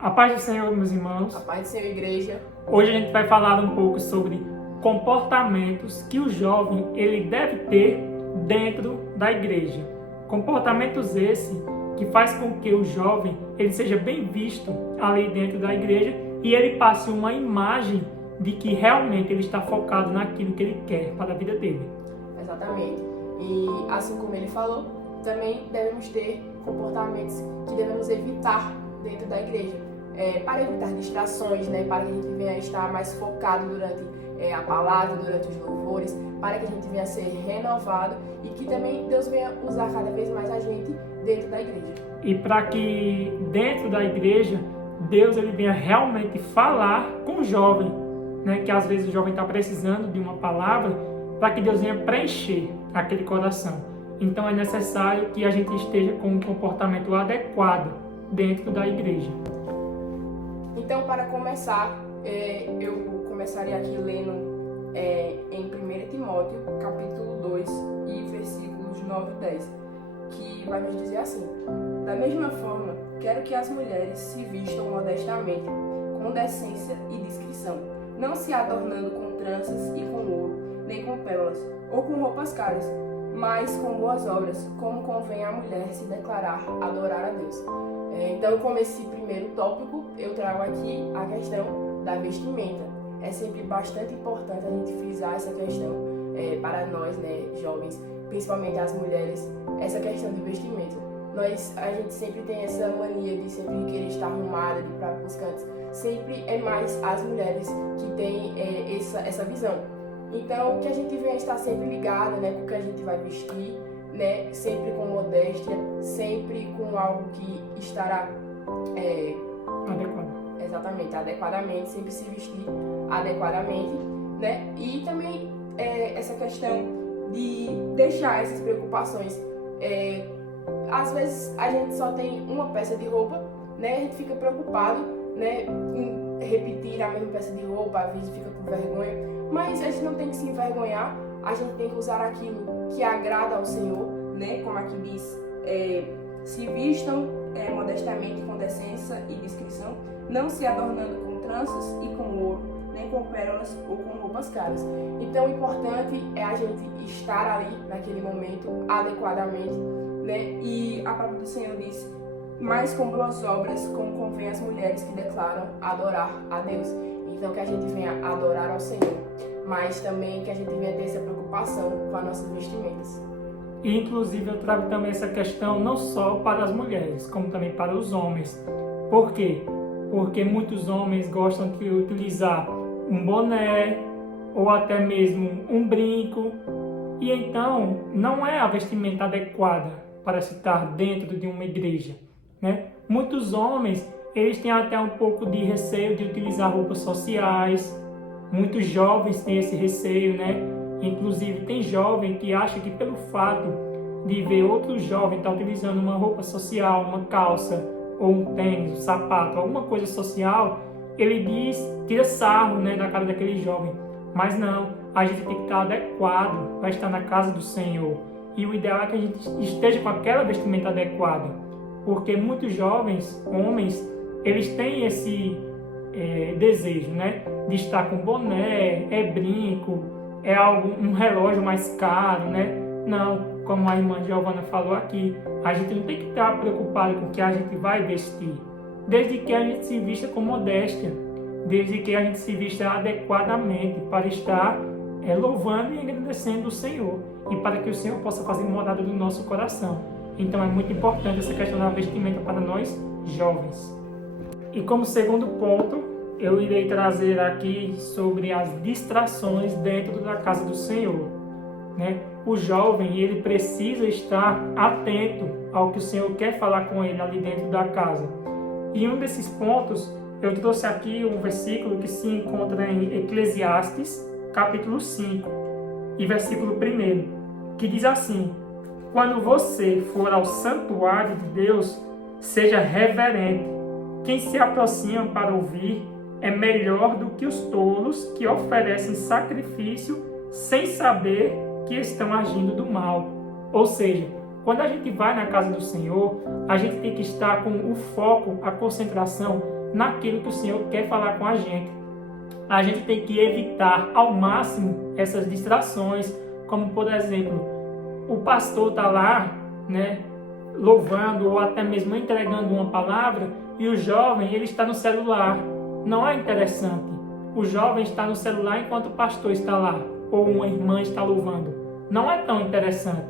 A paz do Senhor, meus irmãos. A paz do Senhor, igreja. Hoje a gente vai falar um pouco sobre comportamentos que o jovem ele deve ter dentro da igreja. Comportamentos esse que faz com que o jovem ele seja bem visto ali dentro da igreja e ele passe uma imagem de que realmente ele está focado naquilo que ele quer para a vida dele. Exatamente. E assim como ele falou, também devemos ter comportamentos que devemos evitar dentro da igreja. Para evitar distrações, para que a gente venha estar mais focado durante a palavra, durante os louvores, para que a gente venha ser renovado e que também Deus venha usar cada vez mais a gente dentro da igreja. E para que dentro da igreja, Deus ele venha realmente falar com o jovem, que às vezes o jovem está precisando de uma palavra, para que Deus venha preencher aquele coração. Então é necessário que a gente esteja com um comportamento adequado dentro da igreja. Então, para começar, eu começaria aqui lendo em 1 Timóteo, capítulo 2, e versículos 9 e 10, que vai nos dizer assim: da mesma forma, quero que as mulheres se vistam modestamente, com decência e discrição, não se adornando com tranças e com ouro, nem com pérolas, ou com roupas caras, mas com boas obras, como convém a mulher se declarar adorar a Deus. Então, como esse primeiro tópico, eu trago aqui a questão da vestimenta. É sempre bastante importante a gente frisar essa questão para nós, jovens, principalmente as mulheres, essa questão de vestimenta. A gente sempre tem essa mania de sempre querer estar arrumada, de ir para os cantos. Sempre é mais as mulheres que têm essa visão. Então, que a gente venha estar sempre ligada, com o que a gente vai vestir, sempre com modéstia, sempre com algo que estará adequado. Exatamente, adequadamente, sempre se vestir adequadamente, E também essa questão de deixar essas preocupações. Às vezes a gente só tem uma peça de roupa, A gente fica preocupado, em repetir a mesma peça de roupa, às vezes fica com vergonha, mas a gente não tem que se envergonhar, a gente tem que usar aquilo que agrada ao Senhor, Como aqui diz, se vistam modestamente com decência e discrição, não se adornando com tranças e com ouro, nem com pérolas ou com roupas caras. Então o importante é a gente estar ali naquele momento adequadamente, E a palavra do Senhor diz: mas com boas obras, como convém às mulheres que declaram adorar a Deus. Então que a gente venha adorar ao Senhor, mas também que a gente venha ter essa preocupação com as nossas vestimentas. E, inclusive, eu trago também essa questão não só para as mulheres, como também para os homens. Por quê? Porque muitos homens gostam de utilizar um boné ou até mesmo um brinco. E então, não é a vestimenta adequada para se estar dentro de uma igreja, Muitos homens, eles têm até um pouco de receio de utilizar roupas sociais. Muitos jovens têm esse receio, Inclusive, tem jovem que acha que pelo fato de ver outro jovem estar utilizando uma roupa social, uma calça, ou um tênis, um sapato, alguma coisa social, ele tira sarro, da cara daquele jovem. Mas não, a gente tem que estar adequado para estar na casa do Senhor. E o ideal é que a gente esteja com aquela vestimenta adequada. Porque muitos jovens, homens, eles têm esse desejo, de estar com boné, brinco, um relógio mais caro, Não, como a irmã Giovana falou aqui, a gente não tem que estar preocupado com o que a gente vai vestir, desde que a gente se vista com modéstia, desde que a gente se vista adequadamente para estar louvando e agradecendo o Senhor e para que o Senhor possa fazer morada no nosso coração. Então é muito importante essa questão da vestimenta para nós jovens. E como segundo ponto, eu irei trazer aqui sobre as distrações dentro da casa do Senhor. O jovem, ele precisa estar atento ao que o Senhor quer falar com ele ali dentro da casa. E um desses pontos, eu trouxe aqui um versículo que se encontra em Eclesiastes, capítulo 5, e versículo 1, que diz assim: quando você for ao santuário de Deus, seja reverente. Quem se aproxima para ouvir é melhor do que os tolos que oferecem sacrifício sem saber que estão agindo do mal. Ou seja, quando a gente vai na casa do Senhor, a gente tem que estar com o foco, a concentração naquilo que o Senhor quer falar com a gente. A gente tem que evitar ao máximo essas distrações, como por exemplo, o pastor está lá, né, louvando ou até mesmo entregando uma palavra e o jovem ele está no celular. Não é interessante. O jovem está no celular enquanto o pastor está lá ou uma irmã está louvando. Não é tão interessante.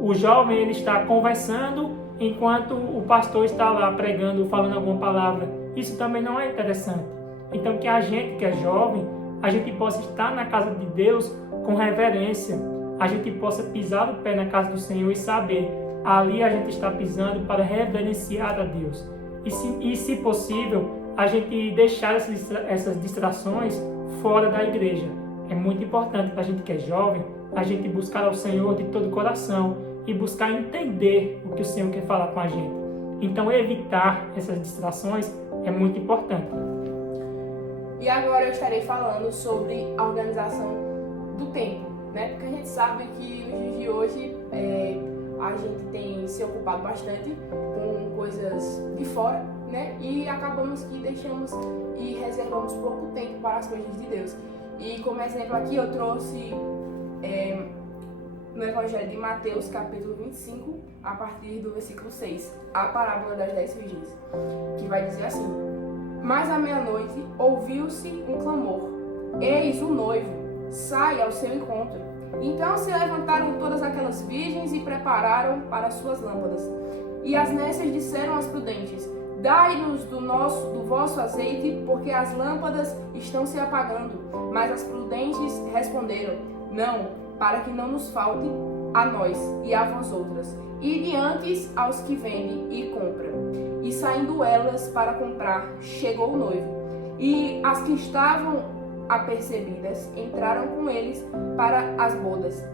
O jovem ele está conversando enquanto o pastor está lá pregando, falando alguma palavra. Isso também não é interessante. Então que a gente que é jovem, a gente possa estar na casa de Deus com reverência. A gente possa pisar o pé na casa do Senhor e saber, ali a gente está pisando para reverenciar a Deus. E se possível, a gente deixar essas distrações fora da igreja. É muito importante para a gente que é jovem, a gente buscar ao Senhor de todo o coração e buscar entender o que o Senhor quer falar com a gente. Então, evitar essas distrações é muito importante. E agora eu estarei falando sobre a organização do tempo, né? Porque a gente sabe que nos dias de hoje a gente tem se ocupado bastante com coisas de fora, né? E acabamos que deixamos e reservamos pouco tempo para as coisas de Deus. E como exemplo aqui eu trouxe no Evangelho de Mateus, capítulo 25, a partir do versículo 6, a parábola das 10 virgens, que vai dizer assim: Mas à meia-noite ouviu-se um clamor: Eis o noivo, sai ao seu encontro. Então se levantaram todas aquelas virgens e prepararam para suas lâmpadas. E as nécias disseram às prudentes: Dai-nos do vosso azeite, porque as lâmpadas estão se apagando. Mas as prudentes responderam: Não, para que não nos falte a nós e a vós outras. Ide antes aos que vendem e compram. E saindo elas para comprar, chegou o noivo. E as que estavam apercebidas entraram com eles para as bodas.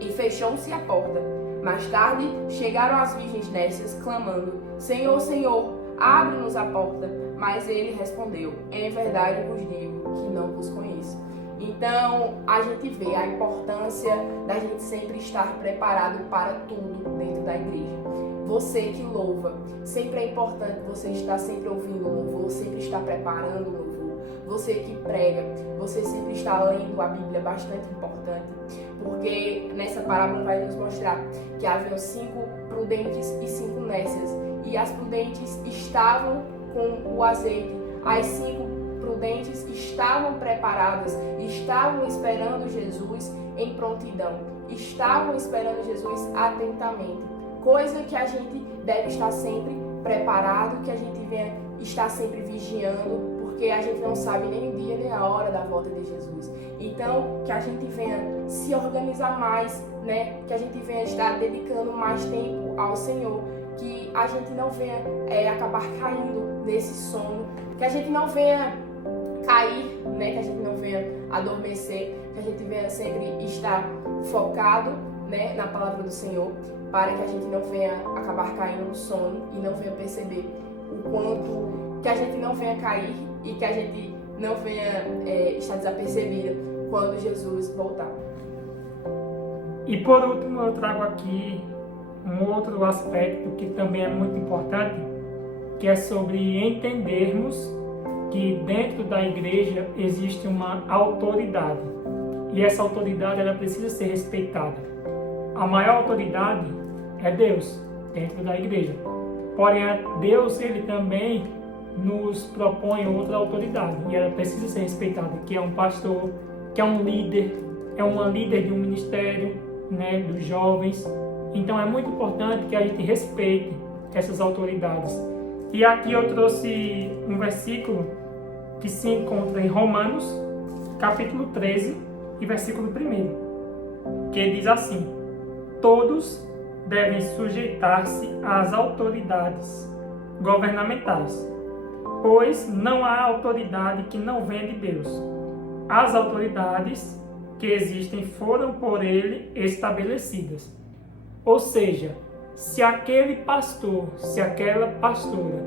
E fechou-se a porta. Mais tarde chegaram as virgens nécias, clamando: Senhor, Senhor, abre-nos a porta. Mas ele respondeu: Em verdade vos digo que não vos conheço. Então, a gente vê a importância da gente sempre estar preparado para tudo dentro da igreja. Você que louva, sempre é importante você estar sempre ouvindo o louvor, sempre estar preparando o louvor. Você que prega, você sempre está lendo a Bíblia, bastante importante, porque nessa parábola vai nos mostrar que haviam 5 prudentes e 5 nécias, e as prudentes estavam com o azeite, as 5 prudentes estavam preparadas, estavam esperando Jesus em prontidão, estavam esperando Jesus atentamente, coisa que a gente deve estar sempre preparado, que a gente venha estar sempre vigiando, porque a gente não sabe nem o dia nem a hora da volta de Jesus. Então, que a gente venha se organizar mais, né? Que a gente venha estar dedicando mais tempo ao Senhor, que a gente não venha acabar caindo nesse sono, que a gente não venha cair, né? Que a gente não venha adormecer, que a gente venha sempre estar focado, né, na palavra do Senhor, para que a gente não venha acabar caindo no sono e não venha perceber o quanto que a gente não venha cair e que a gente não venha estar desapercebida quando Jesus voltar. E por último eu trago aqui um outro aspecto que também é muito importante, que é sobre entendermos que dentro da igreja existe uma autoridade e essa autoridade ela precisa ser respeitada. A maior autoridade é Deus dentro da igreja, porém Deus ele também nos propõe outra autoridade e ela precisa ser respeitada, que é um pastor, que é um líder, é uma líder de um ministério, né, dos jovens. Então é muito importante que a gente respeite essas autoridades. E aqui eu trouxe um versículo que se encontra em Romanos, capítulo 13 e versículo 1, que diz assim: Todos devem sujeitar-se às autoridades governamentais, pois não há autoridade que não venha de Deus. As autoridades que existem foram por ele estabelecidas. Ou seja, se aquele pastor, se aquela pastora,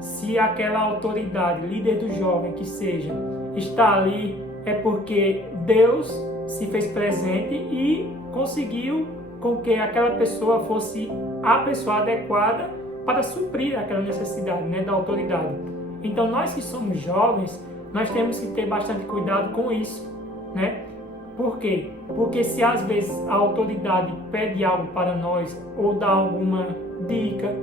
se aquela autoridade, líder do jovem que seja, está ali, é porque Deus se fez presente e conseguiu com que aquela pessoa fosse a pessoa adequada para suprir aquela necessidade, né, da autoridade. Então nós que somos jovens, nós temos que ter bastante cuidado com isso, né? Por quê? Porque se às vezes a autoridade pede algo para nós, ou dá alguma dica,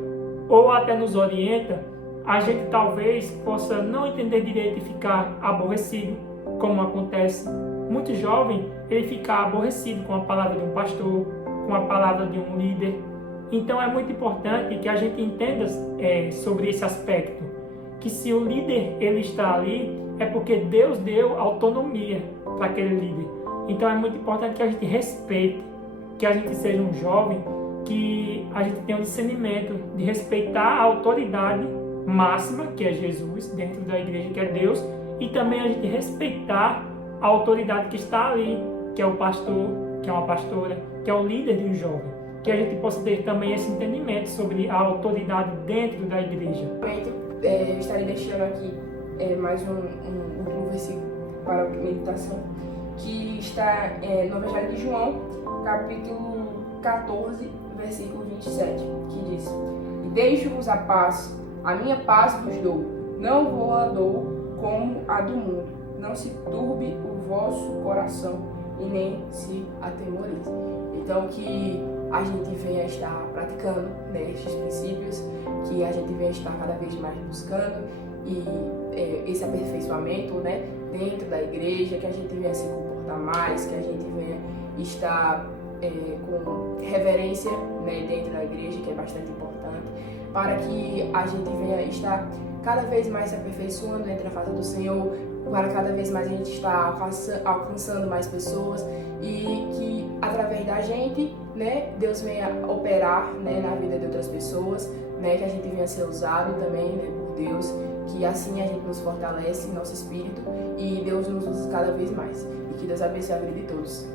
ou até nos orienta, a gente talvez possa não entender direito e ficar aborrecido, como acontece. Muito jovem, ele fica aborrecido com a palavra de um pastor, com a palavra de um líder. Então é muito importante que a gente entenda sobre esse aspecto, que se o líder ele está ali, é porque Deus deu autonomia para aquele líder. Então é muito importante que a gente respeite, que a gente seja um jovem, que a gente tenha o discernimento de respeitar a autoridade máxima, que é Jesus, dentro da igreja, que é Deus, e também a gente respeitar a autoridade que está ali, que é o pastor, que é uma pastora, que é o líder de um jovem. Que a gente possa ter também esse entendimento sobre a autoridade dentro da igreja. Eu estarei deixando aqui mais um último versículo para a meditação, que está no Evangelho de João, capítulo 14, versículo 27, que diz: "E deixo-vos a paz, a minha paz vos dou, não vou a dou como a do mundo. Não se turbe o vosso coração e nem se atemorize." Então, que a gente venha estar praticando, né, estes princípios, que a gente venha estar cada vez mais buscando e esse aperfeiçoamento, né, dentro da igreja, que a gente venha se comportar mais, que a gente venha estar com reverência, né, dentro da igreja, que é bastante importante, para que a gente venha estar cada vez mais se aperfeiçoando dentro da casa do Senhor, para cada vez mais a gente estar alcançando mais pessoas e que através da gente, né, Deus venha operar, né, na vida de outras pessoas, né, que a gente venha ser usado também, né, por Deus, que assim a gente nos fortalece em nosso espírito e Deus nos usa cada vez mais. E que Deus abençoe a vida de todos.